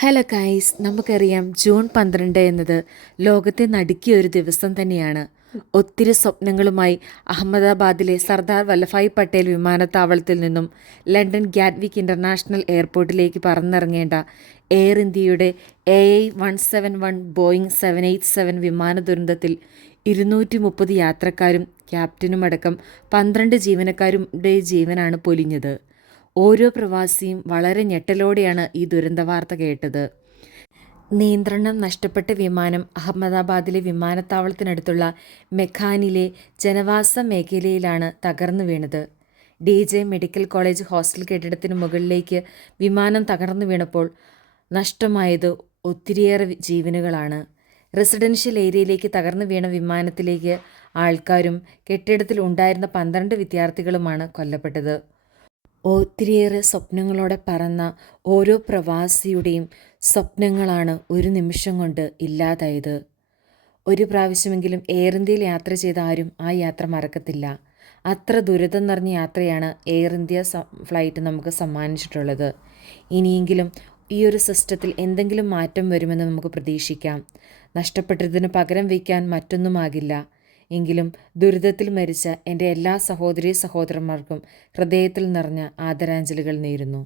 Hello guys, നമുക്കറിയാം June 12 എന്നത് ലോകത്തെ നടുക്കിയ ഒരു ദിവസം തന്നെയാണ്. ഒത്തിരി സ്വപ്നങ്ങളുമായി അഹമ്മദാബാദിലെ സർദാർ വല്ലഭായ് പട്ടേൽ വിമാനത്താവളത്തിൽ നിന്നും ലണ്ടൻ ഗ്യാറ്റ്വിക് ഇൻ്റർനാഷണൽ എയർപോർട്ടിലേക്ക് പറന്നിറങ്ങേണ്ട എയർ ഇന്ത്യയുടെ AI-171 ബോയിങ് 787 വിമാന ദുരന്തത്തിൽ 230 യാത്രക്കാരും ക്യാപ്റ്റനുമടക്കം 12 ജീവനക്കാരുടെ ജീവനാണ് പൊലിഞ്ഞത്. ഓരോ പ്രവാസിയും വളരെ ഞെട്ടലോടെയാണ് ഈ ദുരന്ത വാർത്ത കേട്ടത്. നിയന്ത്രണം നഷ്ടപ്പെട്ട വിമാനം അഹമ്മദാബാദിലെ വിമാനത്താവളത്തിനടുത്തുള്ള മെഖാനിലെ ജനവാസ മേഖലയിലാണ് തകർന്നു വീണത്. DJ മെഡിക്കൽ കോളേജ് ഹോസ്റ്റൽ കെട്ടിടത്തിന് മുകളിലേക്ക് വിമാനം തകർന്നു വീണപ്പോൾ നഷ്ടമായത് ഒത്തിരിയേറെ ജീവനുകളാണ്. റെസിഡൻഷ്യൽ ഏരിയയിലേക്ക് തകർന്നു വീണ വിമാനത്തിലേക്ക് ആൾക്കാരും കെട്ടിടത്തിൽ ഉണ്ടായിരുന്ന 12 വിദ്യാർത്ഥികളുമാണ് കൊല്ലപ്പെട്ടത്. ഒത്തിരിയേറെ സ്വപ്നങ്ങളോടെ പറന്ന ഓരോ പ്രവാസിയുടെയും സ്വപ്നങ്ങളാണ് ഒരു നിമിഷം കൊണ്ട് ഇല്ലാതായത്. ഒരു പ്രാവശ്യമെങ്കിലും എയർ ഇന്ത്യയിൽ യാത്ര ചെയ്ത ആരും ആ യാത്ര മറക്കത്തില്ല. അത്ര ദുരിതം നിറഞ്ഞ യാത്രയാണ് എയർ ഇന്ത്യ ഫ്ലൈറ്റ് നമുക്ക് സമ്മാനിച്ചിട്ടുള്ളത്. ഇനിയെങ്കിലും ഈ ഒരു സിസ്റ്റത്തിൽ എന്തെങ്കിലും മാറ്റം വരുമെന്ന് നമുക്ക് പ്രതീക്ഷിക്കാം. നഷ്ടപ്പെട്ടതിന് പകരം വയ്ക്കാൻ മറ്റൊന്നുമാകില്ല. എങ്കിലും ദുരിതത്തിൽ മരിച്ച എൻ്റെ എല്ലാ സഹോദരീ സഹോദരന്മാർക്കും ഹൃദയത്തിൽ നിറഞ്ഞ ആദരാഞ്ജലികൾ നേരുന്നു.